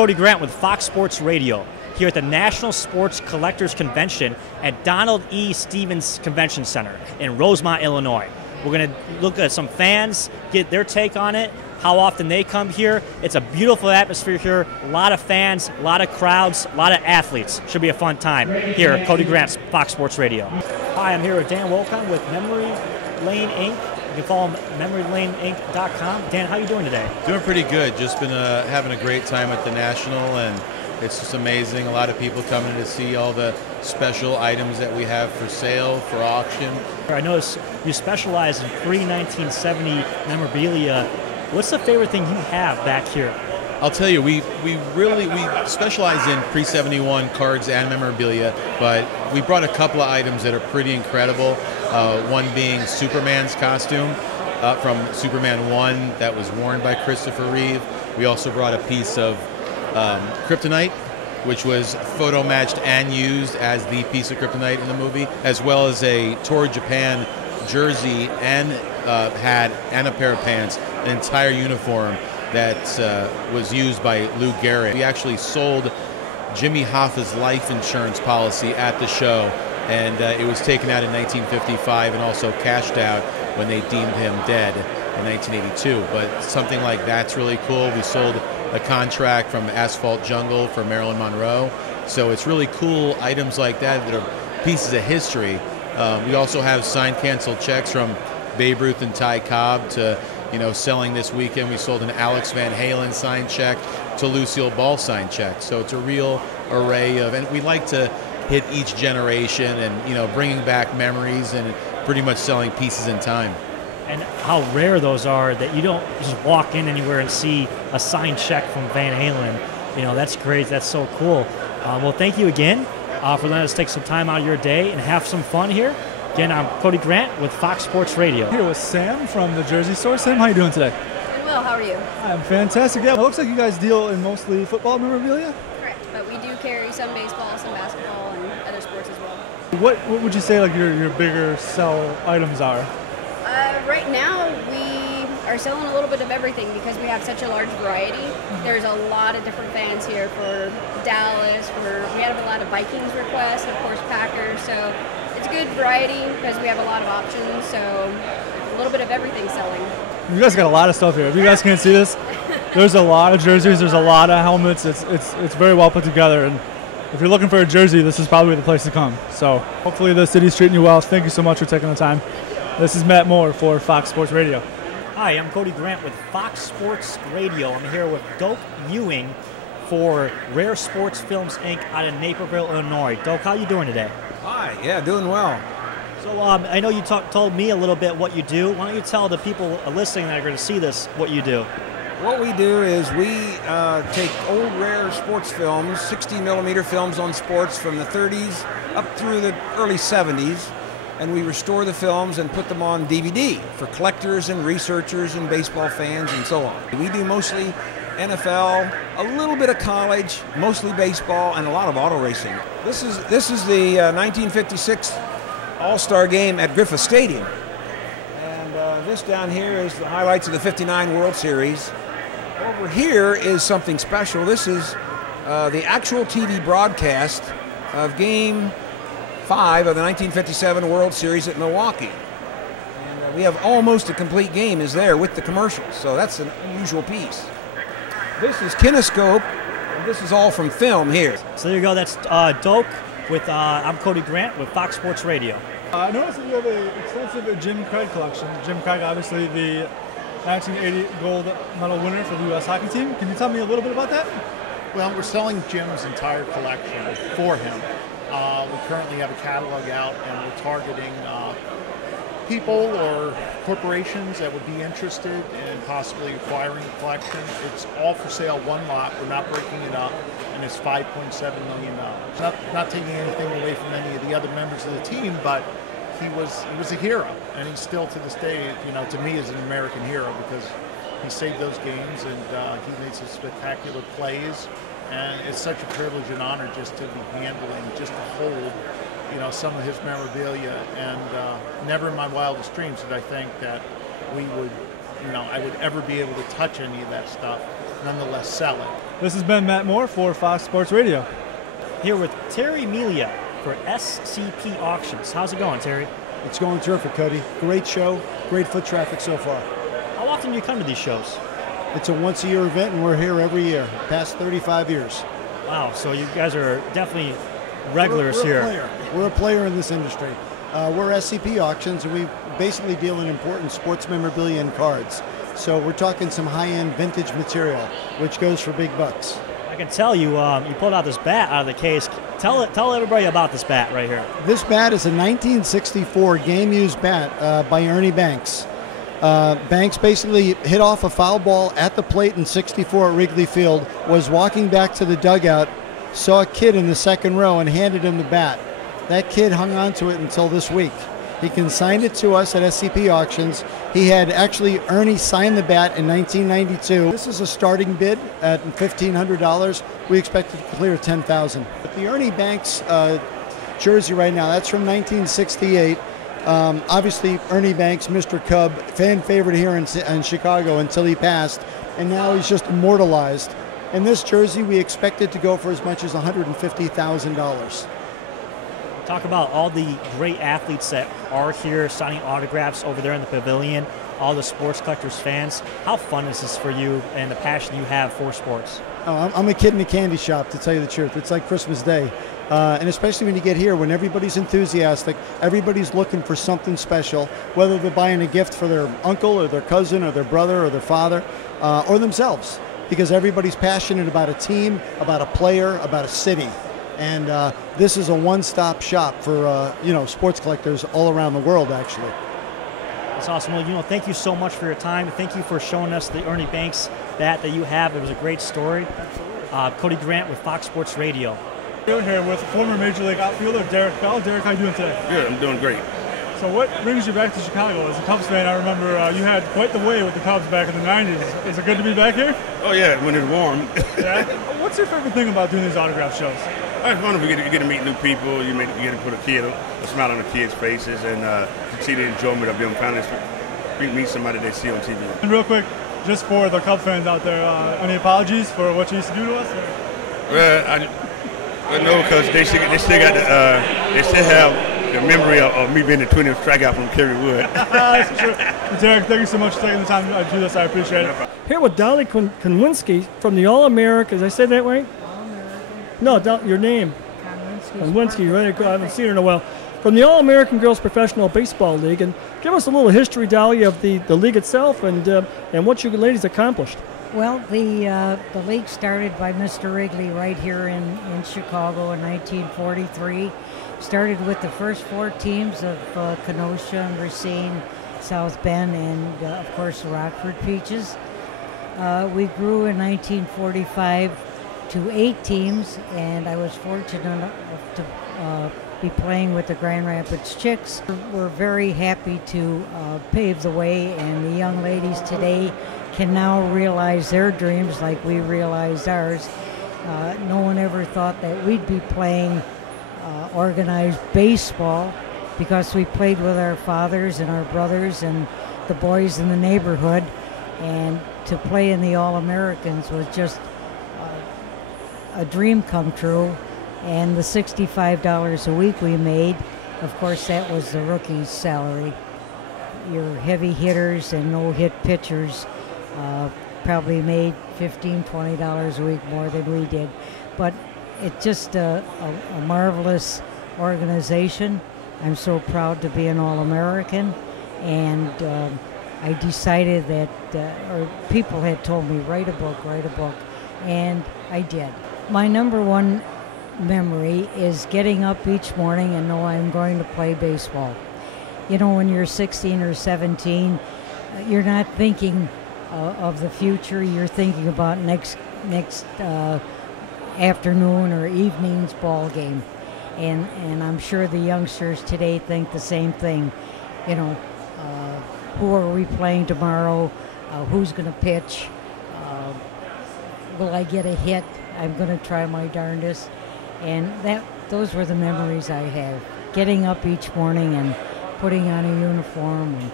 Cody Grant with Fox Sports Radio here at the National Sports Collectors Convention at Donald E. Stevens Convention Center in Rosemont, Illinois. We're going to look at some fans, get their take on it, how often they come here. It's a beautiful atmosphere here, a lot of fans, a lot of crowds, a lot of athletes. Should be a fun time here at Cody Grant's Fox Sports Radio. Hi, I'm here with Dan Wolcott with Memory Lane Inc. You can follow him at memorylaneinc.com. Dan, how are you doing today? Doing pretty good. Just been having a great time at the National, and it's just amazing. A lot of people coming to see all the special items that we have for sale, for auction. I noticed you specialize in pre-1970 memorabilia. What's the favorite thing you have back here? I'll tell you, we specialize in pre-71 cards and memorabilia, but we brought a couple of items that are pretty incredible. One being Superman's costume from Superman 1 that was worn by Christopher Reeve. We also brought a piece of Kryptonite, which was photo matched and used as the piece of Kryptonite in the movie, as well as a Tour Japan jersey and hat and a pair of pants, an entire uniform that was used by Lou Gehrig. We actually sold Jimmy Hoffa's life insurance policy at the show, and it was taken out in 1955 and also cashed out when they deemed him dead in 1982. But something like that's really cool. We sold a contract from Asphalt Jungle for Marilyn Monroe. So it's really cool items like that that are pieces of history. We also have signed canceled checks from Babe Ruth and Ty Cobb to, selling this weekend. We sold an Alex Van Halen signed check to Lucille Ball signed check. So it's a real array of, and we like to hit each generation and, bringing back memories and pretty much selling pieces in time. And how rare those are that you don't just walk in anywhere and see a signed check from Van Halen. That's great. That's so cool. Well, thank you again for letting us take some time out of your day and have some fun here. Again, I'm Cody Grant with Fox Sports Radio. Here with Sam from the Jersey store. Sam, how are you doing today? Doing well. How are you? I'm fantastic. Yeah, it looks like you guys deal in mostly football memorabilia. Correct, but we do carry some baseball, some basketball, and other sports as well. What would you say like your bigger sell items are? Right now, we are selling a little bit of everything because we have such a large variety. There's a lot of different fans here for Dallas. We have a lot of Vikings requests, of course Packers. So it's a good variety because we have a lot of options. So a little bit of everything selling. You guys got a lot of stuff here. If you guys can't see this, there's a lot of jerseys. There's a lot of helmets. It's very well put together. And if you're looking for a jersey, this is probably the place to come. So hopefully the city's treating you well. Thank you so much for taking the time. This is Matt Moore for Fox Sports Radio. Hi, I'm Cody Grant with Fox Sports Radio. I'm here with Doak Ewing for Rare Sports Films, Inc. out of Naperville, Illinois. Doak, how are you doing today? Hi, yeah, doing well. So I know you told me a little bit what you do. Why don't you tell the people listening that are going to see this what you do? What we do is we take old rare sports films, 60mm films on sports from the 30s up through the early 70s, and we restore the films and put them on DVD for collectors and researchers and baseball fans and so on. We do mostly NFL, a little bit of college, mostly baseball, and a lot of auto racing. This is the 1956 All-Star Game at Griffith Stadium. And this down here is the highlights of the '59 World Series. Over here is something special. This is the actual TV broadcast of Game 5 of the 1957 World Series at Milwaukee. And we have almost a complete game is there with the commercials, so that's an unusual piece. This is Kinescope, and this is all from film here. So there you go, that's Doak with, I'm Cody Grant with Fox Sports Radio. I noticed that you have an extensive Jim Craig collection. Jim Craig, obviously the 1980 gold medal winner for the U.S. hockey team. Can you tell me a little bit about that? Well, we're selling Jim's entire collection for him. We currently have a catalog out, and we're targeting people or corporations that would be interested in possibly acquiring a collection. It's all for sale, one lot. We're not breaking it up, and it's $5.7 million. Not taking anything away from any of the other members of the team, but he was a hero, and he's still to this day, to me, is an American hero because he saved those games and he made some spectacular plays. And it's such a privilege and honor just to be handling, just to hold, some of his memorabilia. And never in my wildest dreams did I think that we would, I would ever be able to touch any of that stuff, nonetheless sell it. This has been Matt Moore for Fox Sports Radio. Here with Terry Melia for SCP Auctions. How's it going, Terry? It's going terrific, Cody. Great show, great foot traffic so far. How often do you come to these shows? It's a once-a-year event, and we're here every year, past 35 years. Wow, so you guys are definitely regulars we're here. A player. We're a player in this industry. We're SCP Auctions, and we basically deal in important sports memorabilia and cards. So we're talking some high-end vintage material, which goes for big bucks. I can tell you, you pulled out this bat out of the case. Tell everybody about this bat right here. This bat is a 1964 game-used bat by Ernie Banks. Banks basically hit off a foul ball at the plate in 64 at Wrigley Field, was walking back to the dugout, saw a kid in the second row and handed him the bat. That kid hung on to it until this week. He consigned it to us at SCP Auctions. He had actually Ernie sign the bat in 1992. This is a starting bid at $1,500. We expect it to clear $10,000. The Ernie Banks jersey right now, that's from 1968. Obviously, Ernie Banks, Mr. Cub, fan favorite here in Chicago until he passed, and now he's just immortalized. And this jersey, we expect it to go for as much as $150,000. Talk about all the great athletes that are here signing autographs over there in the pavilion, all the sports collectors fans. How fun is this for you and the passion you have for sports? Oh, I'm a kid in a candy shop, to tell you the truth. It's like Christmas Day. And especially when you get here, when everybody's enthusiastic, everybody's looking for something special, whether they're buying a gift for their uncle or their cousin or their brother or their father or themselves, because everybody's passionate about a team, about a player, about a city. And this is a one-stop shop for sports collectors all around the world, actually. That's awesome. Well, thank you so much for your time. Thank you for showing us the Ernie Banks bat that you have. It was a great story. Cody Grant with Fox Sports Radio. We're here with former Major League outfielder Derek Bell. Derek, how are you doing today? Good, I'm doing great. So what brings you back to Chicago? As a Cubs fan, I remember you had quite the way with the Cubs back in the 90s. Is it good to be back here? Oh, yeah, when it's warm. Yeah? What's your favorite thing about doing these autograph shows? It's fun if you get to meet new people. You get to put a smile on the kids' faces and see the enjoyment of them finally meet somebody they see on TV. And real quick, just for the Cub fans out there, any apologies for what you used to do to us? Well, no, because they still have the memory of me being the 20th strikeout from Kerry Wood. That's true. Derek, thank you so much for taking the time to do this. I appreciate it. Here with Dolly Konwinski from the All-America. Did I say that right? No, your name. Konwinski, right? I haven't seen her in a while. From the All-American Girls Professional Baseball League. And give us a little history, Dolly, of the league itself and what you ladies accomplished. Well, the league started by Mr. Wrigley right here in Chicago in 1943. Started with the first 4 teams of Kenosha and Racine, South Bend, and, of course, the Rockford Peaches. We grew in 1945 to 8 teams, and I was fortunate enough to be playing with the Grand Rapids Chicks. We're very happy to pave the way, and the young ladies today can now realize their dreams like we realized ours. No one ever thought that we'd be playing organized baseball, because we played with our fathers and our brothers and the boys in the neighborhood, and to play in the All-Americans was just a dream come true. And the $65 a week we made, of course, that was the rookie's salary. Your heavy hitters and no-hit pitchers probably made $15, $20 a week more than we did. But it's just a marvelous organization. I'm so proud to be an All-American. And I decided that, or people had told me, write a book, and I did. My number one memory is getting up each morning and know I'm going to play baseball. You know, when you're 16 or 17, you're not thinking of the future. You're thinking about next afternoon or evening's ball game, and I'm sure the youngsters today think the same thing. You know, who are we playing tomorrow? Who's going to pitch? Will I get a hit? I'm going to try my darndest. And those were the memories I have. Getting up each morning and putting on a uniform and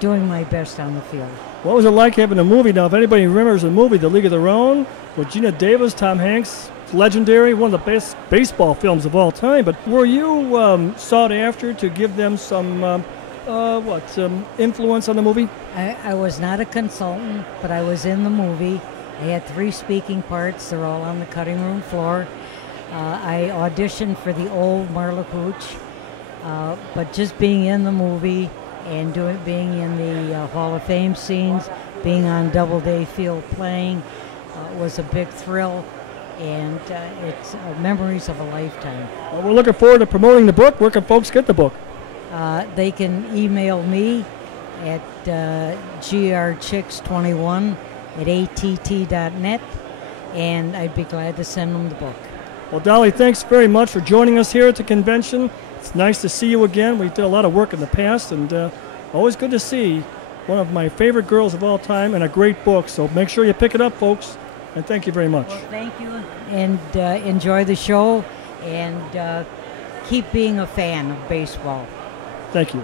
doing my best on the field. What was it like having a movie? Now, if anybody remembers the movie, The League of Their Own, with Gina Davis, Tom Hanks, legendary, one of the best baseball films of all time. But were you sought after to give them some influence on the movie? I was not a consultant, but I was in the movie. I had 3 speaking parts. They're all on the cutting room floor. I auditioned for the old Marla Hooch, but just being in the movie and being in the Hall of Fame scenes, being on Doubleday Field playing was a big thrill, and it's memories of a lifetime. Well, we're looking forward to promoting the book. Where can folks get the book? They can email me at grchicks21@att.net, and I'd be glad to send them the book. Well, Dolly, thanks very much for joining us here at the convention. It's nice to see you again. We did a lot of work in the past, and always good to see one of my favorite girls of all time and a great book. So make sure you pick it up, folks, and thank you very much. Well, thank you, and enjoy the show, and keep being a fan of baseball. Thank you.